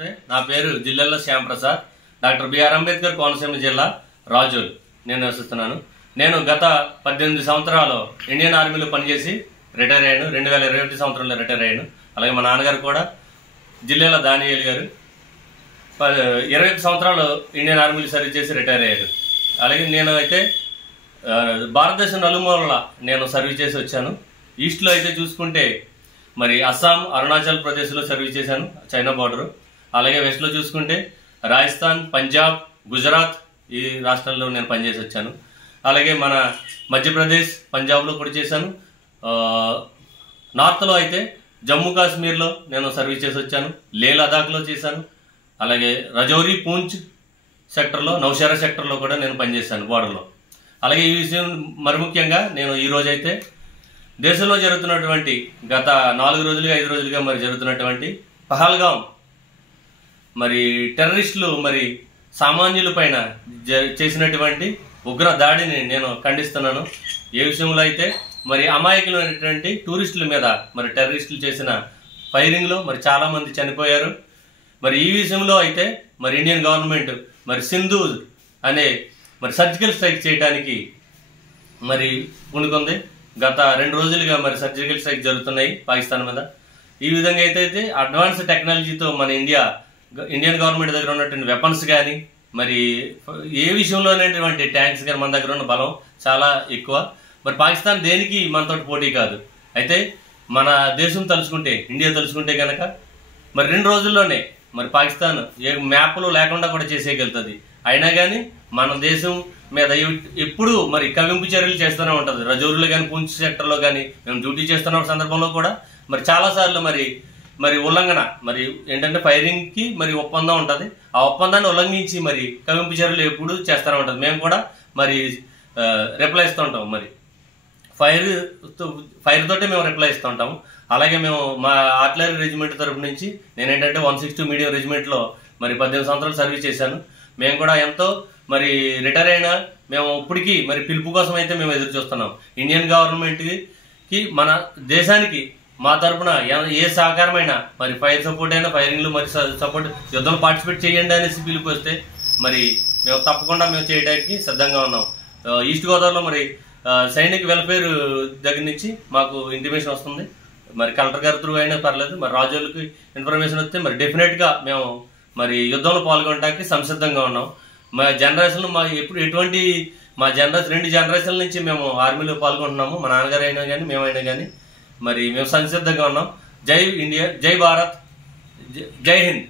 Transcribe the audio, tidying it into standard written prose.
నా పేరు Jillella Shyamprasad, doctor BR Ambedkar Konaseema జిల్లా రాజోల్ నేను నివసిస్తున్నాను. నేను గత 18 సంవత్సరాలు ఇండియన్ ఆర్మీలో పనిచేసి రిటైర్ అయ్యాను. 2021 సంవత్సరంలో రిటైర్ అయ్యాను. అలాగే మా నాన్నగారు కూడా జిల్లాల దానియేలు గారు 21 సంవత్సరాలు ఇండియన్ ఆర్మీలో సర్వీస్ చేసి రిటైర్ అయ్యారు. అలాగే నేను అయితే భారతదేశం నలుమూలల నేను సర్వీస్ చేసి వచ్చాను. ఈస్ట్లో అయితే చూసుకుంటే మరి అస్సాం, అరుణాచల్ ప్రదేశ్లో సర్వీస్ చేశాను, చైనా బార్డరు. అలాగే వెస్ట్లో చూసుకుంటే రాజస్థాన్, పంజాబ్, గుజరాత్ ఈ రాష్ట్రాల్లో నేను పనిచేసి వచ్చాను. అలాగే మన మధ్యప్రదేశ్, పంజాబ్లో కూడా చేశాను. నార్త్లో అయితే జమ్మూ కాశ్మీర్లో నేను సర్వీస్ చేసి వచ్చాను. లే లదాఖ్లో చేశాను. అలాగే రజౌరి, పూంచ్ సెక్టర్లో, నౌషేరా సెక్టర్లో కూడా నేను పనిచేశాను బార్డర్లో. అలాగే ఈ విషయం మరి ముఖ్యంగా నేను ఈరోజైతే దేశంలో జరుగుతున్నటువంటి గత 4 రోజులుగా 5 రోజులుగా మరి జరుగుతున్నటువంటి పహల్గాం మరి టెర్రరిస్టులు మరి సామాన్యుల పైన చేసినటువంటి ఉగ్ర దాడిని నేను ఖండిస్తున్నాను. ఏ విషయంలో అయితే మరి అమాయకులైనటువంటి టూరిస్టుల మీద మరి టెర్రరిస్టులు చేసిన ఫైరింగ్లో మరి చాలా మంది చనిపోయారు. మరి ఈ విషయంలో అయితే మరి ఇండియన్ గవర్నమెంట్ మరి సింధూర్ అనే మరి సర్జికల్ స్ట్రైక్ చేయడానికి మరి పూనుకుంది. గత 2 రోజులుగా మరి సర్జికల్ స్ట్రైక్ జరుగుతున్నాయి పాకిస్తాన్ మీద. ఈ విధంగా అయితే అడ్వాన్స్ టెక్నాలజీతో మన ఇండియన్ గవర్నమెంట్ దగ్గర ఉన్నటువంటి వెపన్స్ కానీ మరి ఏ విషయంలోనేటువంటి ట్యాంక్స్ కానీ మన దగ్గర ఉన్న బలం చాలా ఎక్కువ. మరి పాకిస్తాన్ దేనికి మనతో పోటీ కాదు. అయితే మన దేశం తలుచుకుంటే, ఇండియా తలుచుకుంటే కనుక మరి 2 రోజుల్లోనే మరి పాకిస్తాన్ ఏ మ్యాప్లో లేకుండా కూడా చేసేయగలుగుతుంది. అయినా కానీ మన దేశం మీద ఎప్పుడు మరి కవింపు చర్యలు చేస్తూనే ఉంటుంది. రజౌరిలో కానీ, పూంచ్ సెక్టర్లో కానీ మేము డ్యూటీ చేస్తున్న సందర్భంలో కూడా మరి చాలాసార్లు మరి ఉల్లంఘన మరి ఏంటంటే ఫైరింగ్కి మరి ఒప్పందం ఉంటుంది. ఆ ఒప్పందాన్ని ఉల్లంఘించి మరి కవింపు చర్యలు ఎప్పుడు చేస్తూనే ఉంటుంది. మేము కూడా మరి రిప్లై ఇస్తూ ఉంటాం. మరి ఫైర్ తోటే మేము రిప్లై ఇస్తూ ఉంటాము. అలాగే మేము మా ఆర్టిలరీ రెజిమెంట్ తరపు నుంచి నేనేంటంటే 162 మీడియం రెజిమెంట్లో మరి 18 సంవత్సరాలు సర్వీస్ చేశాను. మేము కూడా ఎంతో మరి రిటైర్ అయినా మేము ఇప్పటికీ మరి పిలుపు కోసం అయితే మేము ఎదురు చూస్తున్నాం. ఇండియన్ గవర్నమెంట్కి మన దేశానికి మా తరఫున ఏ సహకారమైనా మరి ఫైర్ సపోర్ట్ అయినా, ఫైరింగ్లు మరి సపోర్ట్ యుద్ధంలో పార్టిసిపేట్ చేయండి అనేసి పిలుపు వస్తే మరి మేము తప్పకుండా మేము చేయడానికి సిద్ధంగా ఉన్నాం. ఈస్ట్ గోదావరిలో మరి సైనిక్ వెల్ఫేర్ దగ్గర నుంచి మాకు ఇంటిమేషన్ వస్తుంది. మరి కలెక్టర్ గారి త్రూ అయినా పర్లేదు. మరి రాజులకి ఇన్ఫర్మేషన్ వస్తే మరి డెఫినెట్గా మేము మరి యుద్ధంలో పాల్గొనడానికి సంసిద్ధంగా ఉన్నాం. మా జనరేషన్ మా జనరేషన్ 2 జనరేషన్ల నుంచి మేము ఆర్మీలో పాల్గొంటున్నాము. మా నాన్నగారు అయినా కానీ మేమైనా కానీ మరి మేము సంసిద్ధంగా ఉన్నాం. జై ఇండియా, జై భారత్, జై హింద్.